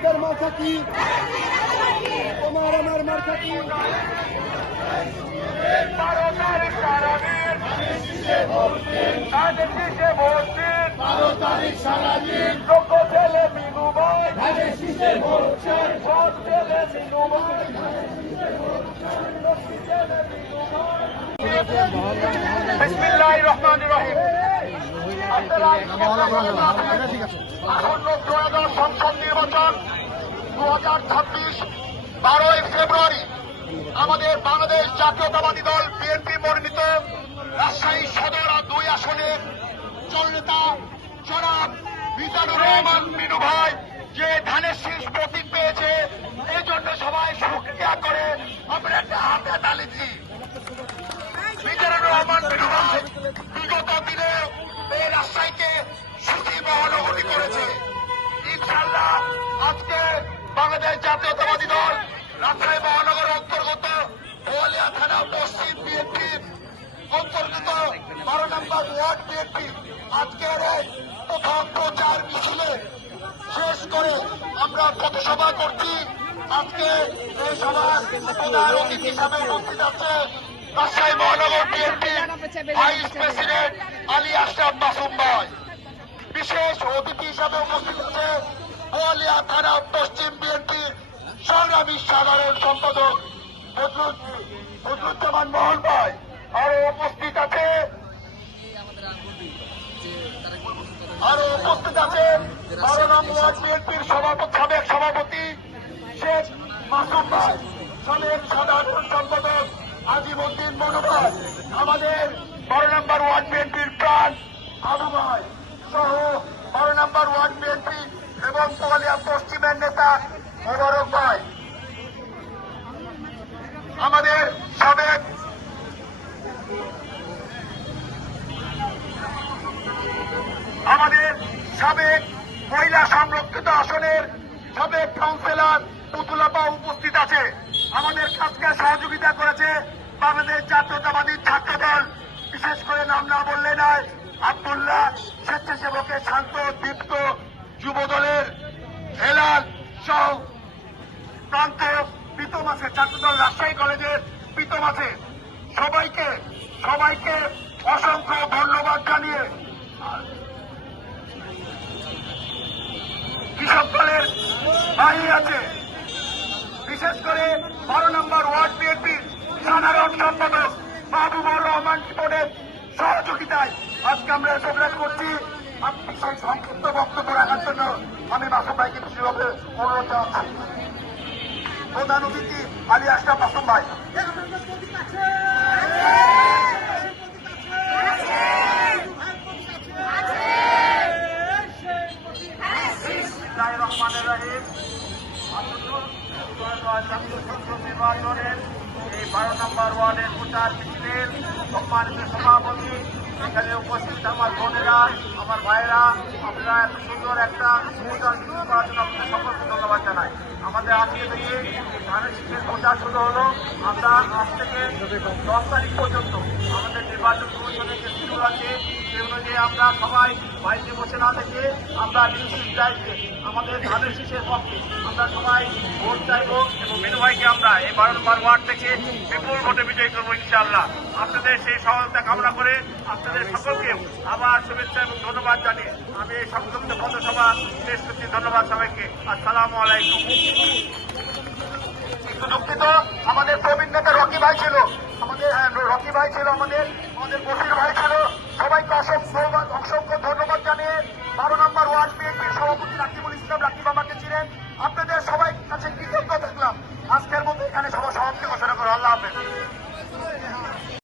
আমাদের মার্কা কি? তোমার আমার মার্কা কি? 12 তারিখ সারাদিন, 12 তারিখ সারাদিন, যোগ্য ছেলে মিনু ভাই, ভোট ছেলে মিনু ভাই, বিসমিল্লাহির রহমানির রহিম। আসন্ন ত্রয়োদশ সংসদ নির্বাচন 2026 12ই ফেব্রুয়ারি আমাদের বাংলাদেশ জাতীয়তাবাদী দল বিএনপি মনোনীত রাজশাহী সদর 2 আসনের জননেতা জনাব মিজানুর রহমান মিনু ভাই যে ধানের শীষ প্রতীক পেয়েছে, এই জন্য সবাই শুকরিয়া করে আমরা একটা হাতে তালি দিই। মিজানুর রহমান মিনু ভাই বিগত দিনে এই রাজশাহীকে সুখী মহানগরী করেছে। ইনশাআল্লাহ আজকে বাংলাদেশ জাতীয়তাবাদী দল রাজশাহী মহানগরের অন্তর্গত বোয়ালিয়া থানা পশ্চিম বিএনপি অন্তর্গত 12 নম্বর ওয়ার্ড বিএনপি আজকের এই প্রথম প্রচার মিছিলে শেষ করে আমরা পথসভা করছি। আজকে এই সভার প্রধান অতিথি হিসাবে উপস্থিত আছে রাজশাহী মহানগর BNP vice president Ali Ashraf Masum ভাই। বিশেষ অতিথি হিসাবে উপস্থিত আছে বোয়ালিয়া থানা পশ্চিম বিএনপি সংগ্রামী সাধারণ সম্পাদক বদরুজ্জামান মোহন ভাই। আরো উপস্থিত আছে 12 নম্বর ওয়ার্ড বিএনপির সাবেক সভাপতি শেখ মাসুম ভাই, সাবেক সাধারণ সম্পাদক আজিমউদ্দিন মনু ভাই, আমাদের 12 নম্বর ওয়ার্ড বিএনপির প্রাণ আবু ভাই সহ 12 নম্বর ওয়ার্ড বিএনপি এবং বোয়ালিয়া পশ্চিমের নেতা মোবারক ভাই, আমাদের সাবেক মহিলা সংরক্ষিত আসনের সাবেক কাউন্সিলর পুতুলাপা উপস্থিত আছে। আমাদের কাজকে সহযোগিতা করেছে বাংলাদেশ জাতীয়তাবাদী ছাত্র দল, বিশেষ করে নাম না বললে নয়, আব্দুল্লাহ স্বেচ্ছাসেবকের শান্ত দীপ্ত যুব দলের হেলাল সহ প্রান্ত প্রীতম আছে, ছাত্রদল রাজশাহী কলেজের প্রীতম আছে। সবাইকে অসংখ্য ধন্যবাদ জানিয়ে কৃষক দলের ভাই আছে, বিশেষ করে 12 নম্বর ওয়ার্ড বিএনপির সাধারণ সম্পাদক মাহবুবুর রহমান রিপনের সহযোগিতায় আজকে আমরা এসব করছি। আপনি সেই সংক্ষিপ্ত বক্তব্য রাখার জন্য আমি মাসুম ভাইকে বিশেষভাবে অনুরোধ জানাচ্ছি। প্রধান অতিথি আলী আশরাফ মাসুম ভাই। রহমানের রহিম। নির্বাচনের এই 12 নম্বর ওয়ার্ডের প্রচার মিছিলের সম্মানিত সভাপতি, এখানে উপস্থিত আমার বোনেরা, আমার ভাইয়েরা, আপনারা এত সুন্দর একটা প্রচার শুরু করার জন্য আপনাদের সকলকে ধন্যবাদ জানাই। আমাদের আজকে থেকে ধানের শীষের প্রচার শুরু হলো। আমরা আজ থেকে 10 তারিখ পর্যন্ত আমাদের নির্বাচন কমিশনের যে শিডিউল আছে সে অনুযায়ী আমরা সবাই বাড়িতে বসে না থেকে আমরা নিশ্চিত চাইছে আমাদের ধানের শীষের পক্ষে আমরা সবাই ভোট চাইব এবং মিনু ভাইকে আমরা এই 12 নম্বর ওয়ার্ড থেকে বিপুল ভোটে বিজয়ী করবো ইনশাআল্লাহ। আপনাদের সেই সহায়তা কামনা করে আপনাদের সকলকে আবার শুভেচ্ছা এবং ধন্যবাদ জানিয়ে আমি এই সংক্ষিপ্ত পথসভা শেষ করছি। ধন্যবাদ সবাইকে। আসসালামু আলাইকুম। একটু দুঃখিত, আমাদের প্রবীণ নেতা রকি ভাই ছিল, আমাদের বশির ভাই ছিল। সবাইকে অসংখ্য ধন্যবাদ জানিয়ে 12 নম্বর ওয়ার্ড